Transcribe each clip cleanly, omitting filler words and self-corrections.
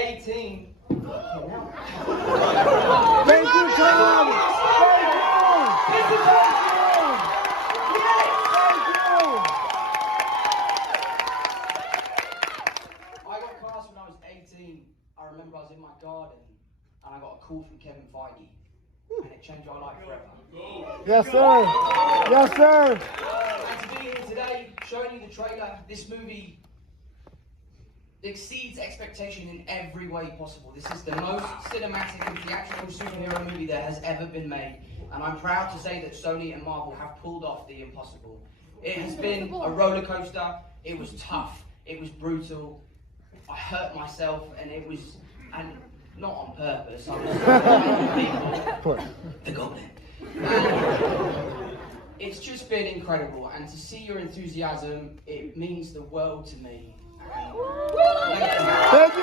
18. Thank you, Tom! Thank you! I got cast when I was 18. I remember I was in my garden and I got a call from Kevin Feige. And it changed my life forever. Yes, sir! Yes, sir! And to be here today, showing you the trailer, this movie exceeds expectation in every way possible. This is the most cinematic and theatrical superhero movie that has ever been made. And I'm proud to say that Sony and Marvel have pulled off the impossible. It has been a roller coaster. It was tough. It was brutal. I hurt myself, and it was, and not on purpose. I was people. The Goblin. And it's just been incredible, and to see your enthusiasm, it means the world to me. Thank you!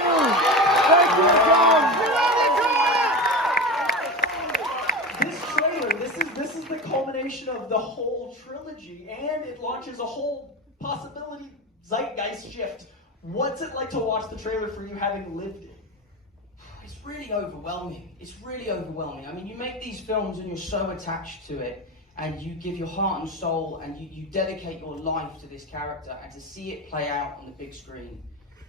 Thank you, Tom! This trailer, this is the culmination of the whole trilogy, and it launches a whole possibility zeitgeist shift. What's it like to watch the trailer for you having lived it? It's really overwhelming. It's really overwhelming. I mean, you make these films and you're so attached to it, and you give your heart and soul, and you dedicate your life to this character, and to see it play out on the big screen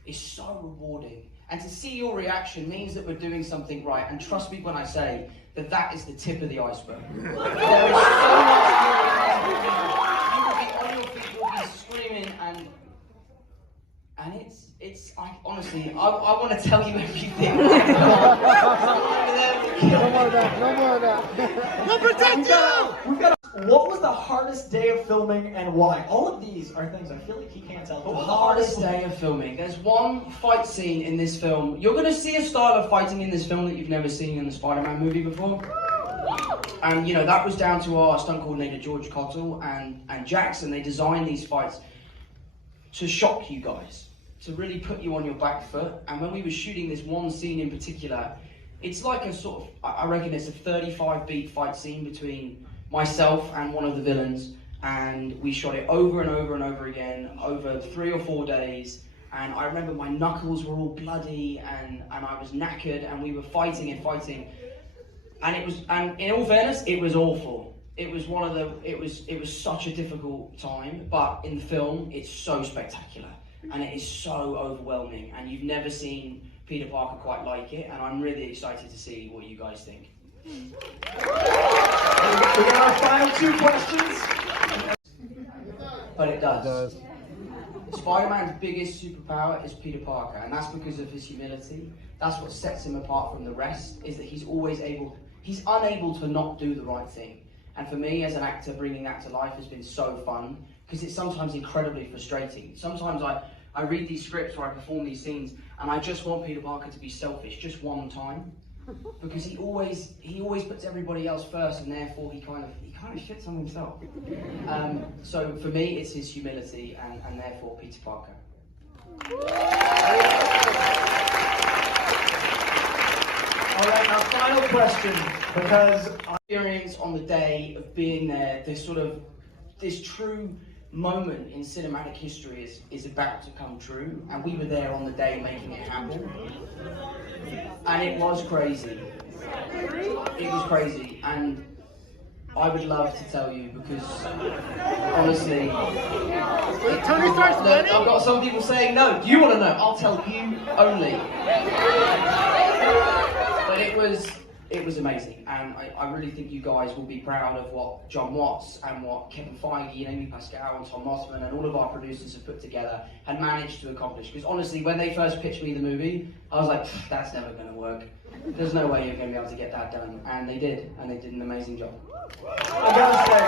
is so rewarding. And to see your reaction means that we're doing something right, and trust me when I say that that is the tip of the iceberg. There is so much more. You will be on your feet, you'll be screaming, and it's honestly, I want to tell you everything. No more of that, no more of that. We'll protect you! What was the hardest day of filming and why? All of these are things I feel like he can't tell. But what was the hardest day of filming? There's one fight scene in this film. You're going to see a style of fighting in this film that you've never seen in the Spider-Man movie before. And, you know, that was down to our stunt coordinator, George Cottle, and Jackson. They designed these fights to shock you guys, to really put you on your back foot. And when we were shooting this one scene in particular, it's like a sort of, I reckon it's a 35 beat fight scene between myself and one of the villains, and we shot it over and over and over again over 3 or 4 days. And I remember my knuckles were all bloody, and I was knackered, and we were fighting and fighting, and in all fairness, it was awful. It was it was such a difficult time, but in the film it's so spectacular and it is so overwhelming, and you've never seen Peter Parker quite like it, and I'm really excited to see what you guys think. We got our final 2 questions. But it does. Spider-Man's biggest superpower is Peter Parker, and that's because of his humility. That's what sets him apart from the rest, is that he's unable to not do the right thing. And for me as an actor, bringing that to life has been so fun, because it's sometimes incredibly frustrating. Sometimes I read these scripts or I perform these scenes, and I just want Peter Parker to be selfish just one time, because he always puts everybody else first, and therefore he kind of shits on himself. So for me, it's his humility, and therefore Peter Parker. All right, our final question, because Experience on the day of being there, this true moment in cinematic history is about to come true, and we were there on the day making it happen, and it was crazy. It was crazy, and I would love to tell you, because honestly, I've got some people saying no. Do you want to know? I'll tell you only. But it was amazing, and I really think you guys will be proud of what John Watts and what Kevin Feige and Amy Pascal and Tom Mossman and all of our producers have put together and managed to accomplish. Because honestly, when they first pitched me the movie, I was like, that's never going to work. There's no way you're going to be able to get that done. And they did an amazing job. I gotta say,